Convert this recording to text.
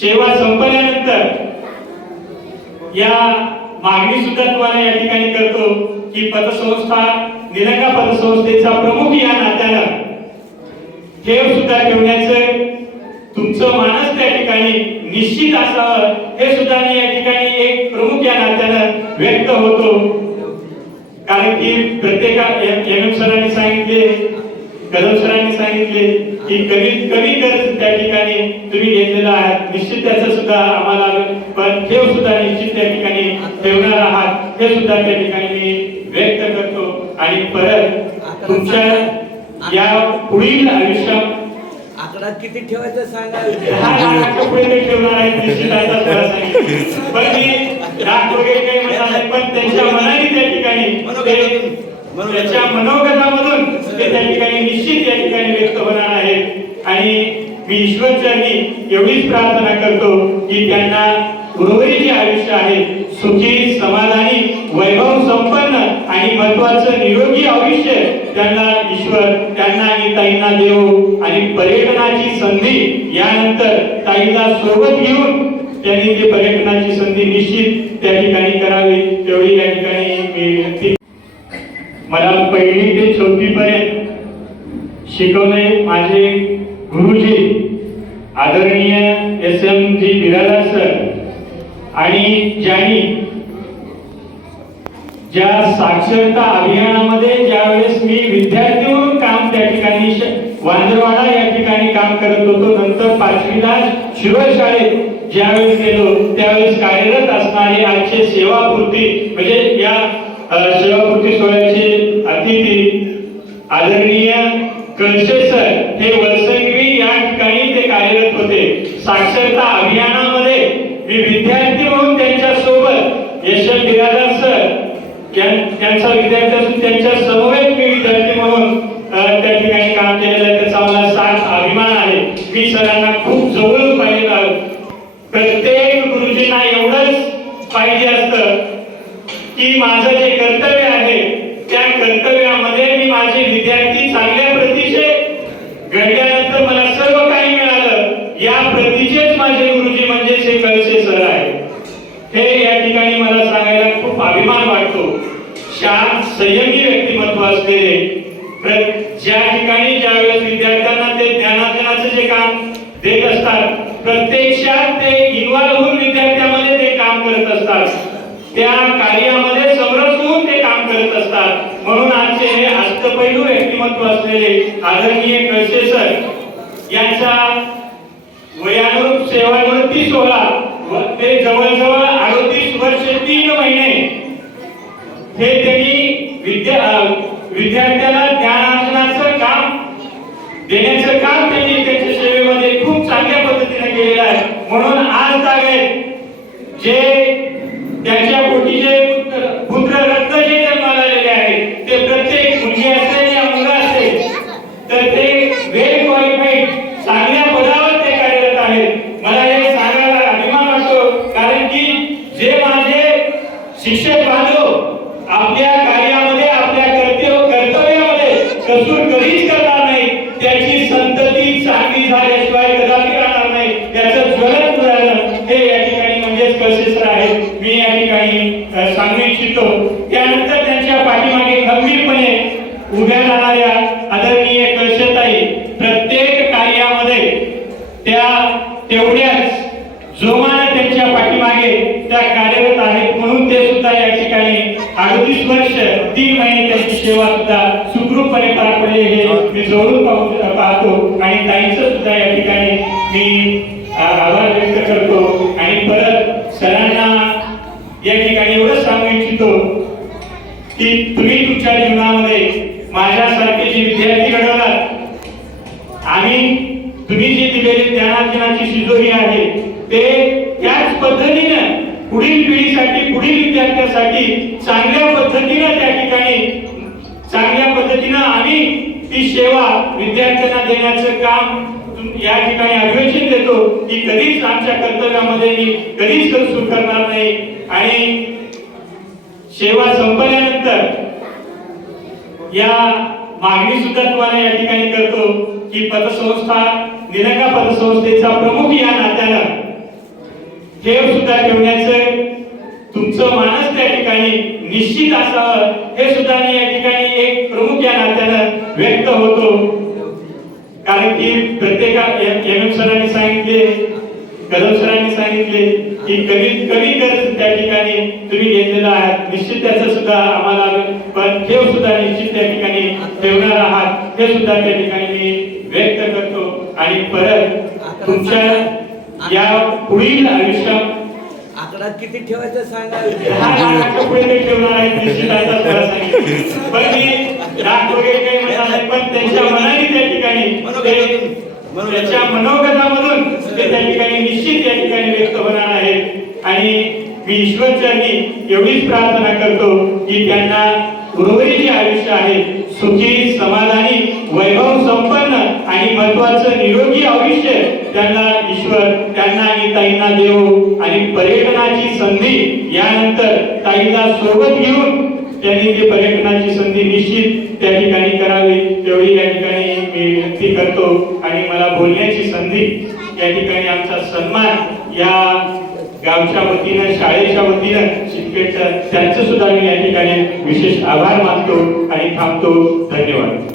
सेवा संपल्यानंतर या मागणी सुद्धा तुम्हाला या ठिकाणी करतो की पतसंस्था निलंगा पतसंस्थेचा प्रमुख या नात्यानं ठेव सुद्धा ठेवण्याचं तुमचं मानस त्या ठिकाणी निश्चित असावं हे सुद्धा मी या ठिकाणी एक प्रमुख या नात्यानं व्यक्त होतो. कारण की प्रत्येका एम सरांनी सांगितले कदम सरांनी सांगितले की कमीत कमी कर्ज त्या ठिकाणी तुम्ही घेतलेलं आहात निश्चित त्याचं सुद्धा आम्हाला पण ठेव सुद्धा निश्चित त्या ठिकाणी ठेवणार आहात. हे सुद्धा त्या ठिकाणी मी व्यक्त करतो. आणि परत तुमच्या या पुढील आयुष्यात आकडा किती ठेवायचं सांगा. पुढे ठेवणार आहेत निश्चित. पण मी लाख वगैरे काही म्हणणार नाही. पण त्यांच्या मनाने त्या ठिकाणी त्याच्या मनोगतामधून ते त्या ठिकाणी निश्चित या ठिकाणी व्यक्त होणार आहे आणि मी ईश्वरचरणी एवढीच प्रार्थना करतो की त्यांना उर्वरित जे आयुष्य आहे सुखी समाधानी वैभव संपन्न आणि महत्वाचं निरोगी आयुष्य त्यांना ईश्वर त्यांना आणि ताईंना देऊ. आणि पर्यटनाची संधी यानंतर ताईला सोबत घेऊन त्यांनी ती पर्यटनाची संधी निश्चित त्या ठिकाणी करावी तेवढी या ठिकाणी मी विनंती मला पहिली ते चौथी पर्यंत शिकवले माझे गुरुजी आदरणीय S M G Birala sir आणि ज्यांनी ज्या साक्षरता अभियानामध्ये ज्यावेळेस मी विद्यार्थी म्हणून काम त्या ठिकाणी वांद्रवाडा या ठिकाणी काम करत होतो नंतर पाचवीला शिरोळ शाळेत ज्यावेळेस गेलो त्यावेळेस कार्यरत असणारे आजचे सेवापूर्ती म्हणजे या अ, सोहळ्याचे अतिथी आदरणीय कळसे सर हे वलसंगवी या ठिकाणी ते कार्यरत होते. साक्षरता अभियानामध्ये मी विद्यार्थी म्हणून त्यांच्यासोबत यशव बिरादर सर त्यांचा विद्यार्थी असून त्यांच्या समवेत मी विद्यार्थी म्हणून त्या ठिकाणी काम केलेलं आहे. त्याचा मला साथ अभिमान आहे. मी सरांना खूप जवळून पाहिलेलं आहे. प्रत्येक गुरुजींना एवढंच पाहिजे असतं की माझं घडल्यानंतर मला सर्व काही मिळालं. या प्रतीचेच माझे गुरुजी म्हणजे हे कळसे सर आहे हे या ठिकाणी मला सांगायला खूप अभिमान वाटतो. शांत संयमी व्यक्तिमत्व असलेले ज्या ठिकाणी ज्यावेळेस विद्यार्थ्यांना ते ज्ञानार्जनाचं जे काम देत असतात प्रत्यक्षात ते इन्व्हॉल्व्ह होऊन विद्यार्थ्यामध्ये ते काम करत असतात. त्या कार्यामध्ये समरस होऊन ते काम करत असतात. म्हणून आजचे हे अष्टपैलू व्यक्तिमत्व असलेले आदरणीय कळसे सर यांचा वयानुरूप सेवानिवृत्ती सोहळा व ते जवळजवळ अडतीस वर्ष तीन महिने हे त्यांनी विद्या अ, विद्यार्थ्याला ज्ञानार्जनाचं काम देण्याचं काम त्यांनी त्यांच्या सेवेमध्ये खूप चांगल्या पद्धतीने केलेलं आहे. म्हणून आज तागेत जे त्यांच्या पोटी जे पुत्र पुत्र रत्न जे जन्माला आलेले आहेत ते प्रत्येक मुलगी असेल या मुलगा असेल तर ते वेल क्वालिफाईड चांगल्या पदावर ते कार्यरत आहेत. मला हे सांगायला अभिमान वाटतो कारण की जे माझे शिक्षक बांधव आपल्या कार्यामध्ये आपल्या कर्तव्य कर्तव्यामध्ये कसूर कधीच करणार नाही त्याची संतती चांगली झाल्याशिवाय कदापि राहणार नाही. त्याचं ज्वलंत उदाहरण हे या ठिकाणी म्हणजे कसेसर आहे. मी या ठिकाणी सांगू इच्छितो. त्यानंतर त्यांच्या पाठीमागे खंबीरपणे उभ्या राहणाऱ्या आदरणीय कळशताई प्रत्येक कार्यामध्ये त्या तेवढ्याच जोमाने त्यांच्या आहे त्या कार्यरत आहेत म्हणून ते सुद्धा या ठिकाणी अडतीस वर्ष तीन महिने त्यांची सेवा सुद्धा सुखरूपपणे पार पडली हे मी जवळून पाहू पाहतो आणि ताईंचं सुद्धा या ठिकाणी मी आभार व्यक्त करतो. आणि परत सरांना या ठिकाणी एवढं सांगू इच्छितो की तुम्ही तुमच्या जीवनामध्ये माझ्यासारखे जे विद्यार्थी घडवलात आणि तुम्ही जी दिलेली ज्ञानार्जनाची शिजोरी आहे ते त्याच पद्धतीनं पुढील पिढीसाठी पुढील विद्यार्थ्यासाठी चांगल्या पद्धतीनं त्या ठिकाणी चांगल्या पद्धतीनं आम्ही ती सेवा विद्यार्थ्यांना देण्याचं काम या ठिकाणी अधिवेशन देतो. की कधीच आमच्या कर्तव्यामध्ये मी कधीच कसूर करणार नाही. आणि सेवा संपल्यानंतर या मागणी सुद्धा तुम्हाला या ठिकाणी करतो की पतसंस्था निलंगा पतसंस्थेचा प्रमुख या नात्याला ठेव सुद्धा ठेवण्याचं तुमचं मानस त्या ठिकाणी निश्चित असावं हे सुद्धा मी या ठिकाणी एक प्रमुख या नात्यानं व्यक्त होतो. कारण की प्रत्येका एम एम सरांनी सांगितले कदम सरांनी सांगितले की कमीत कमी कर्ज त्या ठिकाणी तुम्ही घेतलेलं आहात. निश्चित त्याचं सुद्धा आम्हाला पण ठेव सुद्धा निश्चित त्या ठिकाणी ठेवणार आहात. हे सुद्धा त्या ठिकाणी मी व्यक्त करतो. आणि परत तुमच्या या पुढील आयुष्यात आकडा किती ठेवायचं सांगा. दहा लाखाच्या पुढे ते ठेवणार आहेत निश्चित आता खरं सांगितलं. पण मी लाख वगैरे काही म्हणणार नाही पण त्यांच्या मनाने त्या ठिकाणी ते- त्याच्या मनोगतामधून ते त्या ठिकाणी निश्चित या ठिकाणी व्यक्त होणार आहेत. आणि मी ईश्वरचरणी एवढीच प्रार्थना करतो की त्यांना उर्वरित जे आयुष्य आहे सुखी समाधानी वैभव संपन्न आणि महत्वाचं निरोगी आयुष्य त्यांना ताईंना देऊ आणि पर्यटनाची संधी यानंतर ताईला सोबत घेऊन त्यांनी ती पर्यटनाची संधी निश्चित त्या ठिकाणी करावी तेवढी या ठिकाणी मी विनंती करतो. आणि मला बोलण्याची संधी या ठिकाणी आमचा सन्मान या गावच्या वतीनं शाळेच्या वतीनं शिक्षकांचं त्यांचं सुद्धा मी या ठिकाणी विशेष आभार मानतो आणि थांबतो. धन्यवाद.